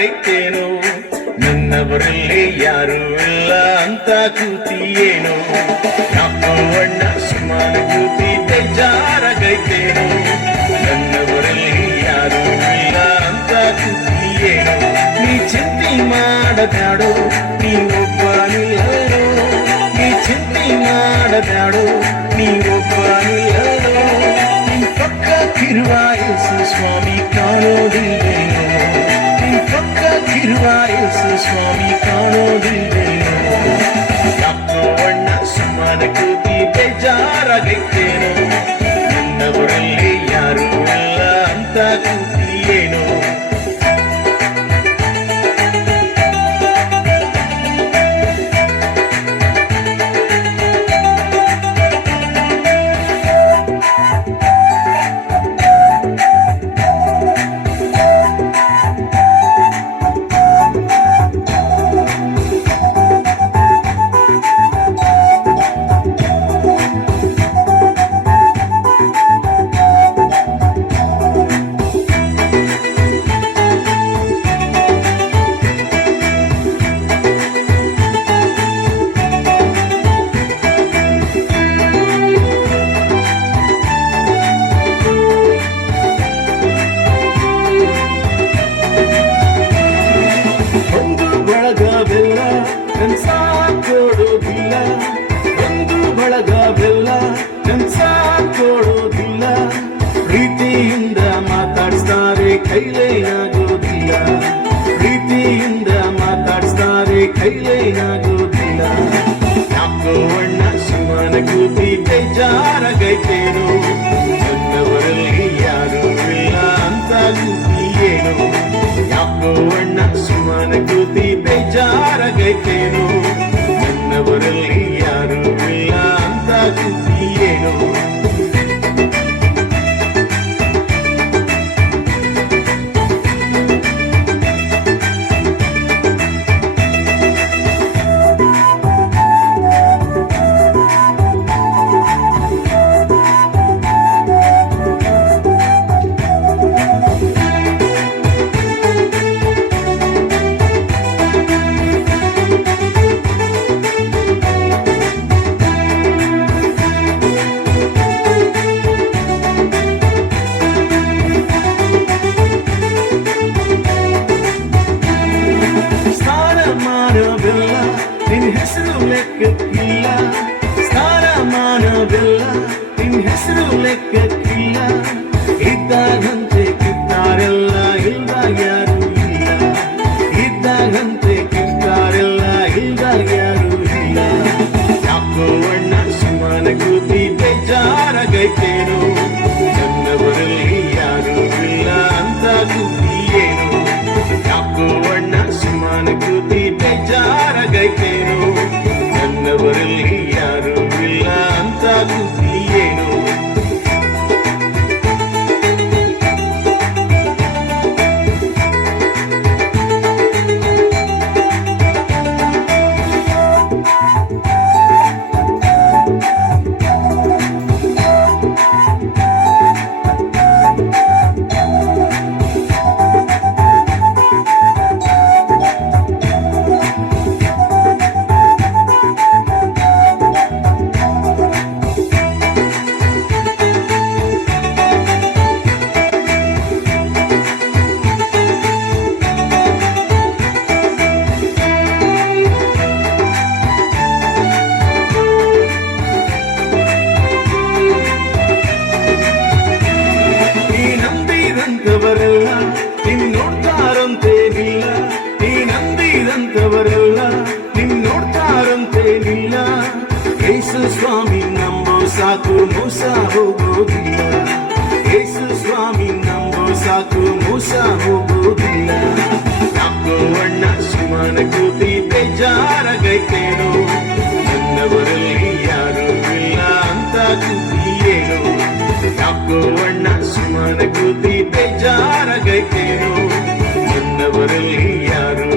ಬೇಜಾರಾಗೈತೇನೋ ನನ್ನವರಲ್ಲಿ ಯಾರೂ ಇಲ್ಲ ಅಂತ ಕೂತಿಯೇನೋ ಯಾಕೋ ಅಣ್ಣ ಸುಮಾರು ಕೂತಿ ಬೇಜಾರಾಗೈತೇನೋ ನನ್ನವರಲ್ಲಿ ಯಾರೂ ಇಲ್ಲ ಅಂತ ಕೂತಿಯೇನೋ ನೀ ಚಿಂತೆ ಮಾಡಬ್ಯಾಡೋ ನೀವೊಬ್ಬ ನಿಲ್ಲೋ ನೀ ಚಿಂತೆ ಮಾಡಬ್ಯಾಡೋ ನೀವೊಬ್ಬ ನಿಲ್ಲೋ ನಿನ್ ಪಕ್ಕಕ್ಕಿರುವ ಯೇಸು ಸ್ವಾಮಿ ಕಾಣೋದಿಲ್ವೇನೋ ನಿನ್ ಪಕ್ಕಕ್ಕಿರುವ ಯೇಸು ಸ್ವಾಮಿ ಕಾಣೋದಿಲ್ವೇನೋ ಯಾಕೋ ಅಣ್ಣ ಸುಮ್ಮನೆ ಕೂತಿ ಬೇಜಾರಾಗೈತೇನೋ ನನ್ನವರಲ್ಲಿ ಯಾರೂ ಇಲ್ಲ ಅಂತ ಕೂತಿಯೇನೋ ಬಳಗವೆಲ್ಲ ಕನ್ಸ ಕೊಡೋದಿಲ್ಲ ಒಂದು ಬಳಗವೆಲ್ಲ ಕನ್ಸ ಕೊಡೋದಿಲ್ಲ ಪ್ರೀತಿಯಿಂದ ಮಾತಾಡಿಸ್ತಾರೆ ಕೈಲೇನಾಗೋದಿಲ್ಲ ಪ್ರೀತಿಯಿಂದ ಮಾತಾಡಿಸ್ತಾರೆ ಕೈಲೇನಾಗೋದಿಲ್ಲ ಯಾಕೋ ಅಣ್ಣ ಸುಮ್ಮನೆ ಕೂತಿ ಬೇಜಾರಾಗೈತೇನೋ ನನ್ನವರಲ್ಲಿ ಯಾರೂ ಇಲ್ಲ ಅಂತ ಕೂತಿಯೇನೋ ಯಾಕೋ ಅಣ್ಣ ಸುಮ್ಮನೆ ಕೂತಿ ಬೇಜಾರಾಗೈತೇನೋ ನನ್ನವರಲ್ಲಿ ಯಾರೂ ಇಲ್ಲ ಅಂತ ಕೂತಿಯೇನೋ ನಿನ್ ಹೆಸರು ಲೆಕ್ಕಕ್ಕಿಲ್ಲ ಸ್ನಾನ ಮಾಡಬಲ್ಲ ನಿನ್ ಹೆಸರು ಲೆಕ್ಕಕ್ಕಿಲ್ಲ ಇದ್ದಾಗಂತೆ ಕಿತ್ತಾರೆಲ್ಲ ಇಲ್ದಾಗ ಯಾರು ಇಲ್ಲ ಇದ್ದಾಗಂತೆ ಕಿತ್ತಾರೆಲ್ಲ ಇಲ್ದಾಗ ಯಾರು ಇಲ್ಲ ಯಾಕೋ ಅಣ್ಣ ಸುಮ್ಮನೆ ಕೂತಿ ಬೇಜಾರಾಗೈತೇನೋ ನನ್ನವರಲ್ಲಿ ಯಾರು ಇಲ್ಲ ಅಂತ ಕೂತಿಯೇನೋ ಯಾಕೋ ಅಣ್ಣ ಸುಮ್ಮನೆ ಕೂತಿ ಬೇಜಾರಾಗೈತೇನೋ ನನ್ನವರಲ್ಲಿ ಯಾರೂ ಇಲ್ಲ ಅಂತ ಕೂತಿಯೇನೋ ನಂಬಿದಂತವರೆಲ್ಲ ನಿನ್ ನೋಡ್ತಾರಂತೇನಿಲ್ಲ ನೀ ನಂಬಿದಂತವರೆಲ್ಲ ನಿನ್ ನೋಡ್ತಾರಂತೇನಿಲ್ಲ ಯೇಸು ಸ್ವಾಮಿ ನಂಬೋ ಸಾಕು ಮೋಸ ಹೋಗೋದಿಲ್ಲ ಯೇಸು ಸ್ವಾಮಿ ನಂಬೋ ಸಾಕು ಮೋಸ ಹೋಗೋದಿಲ್ಲ ಯಾಕೋ ಅಣ್ಣ ಸುಮ್ಮನೆ ಕೂತಿ ಬೇಜಾರಾಗೈತೇನೋ ನನ್ನವರಲ್ಲಿ ಯಾರೂ ಇಲ್ಲ ಅಂತ ಕೂತಿಯೇನೋ ಯಾಕೋ ಅಣ್ಣ ಸುಮ್ಮನೆ ಕೂತಿ ಬೇಜಾರಾಗೈತೇನೋ ನನ್ನವರಲ್ಲಿ ಯಾರೂ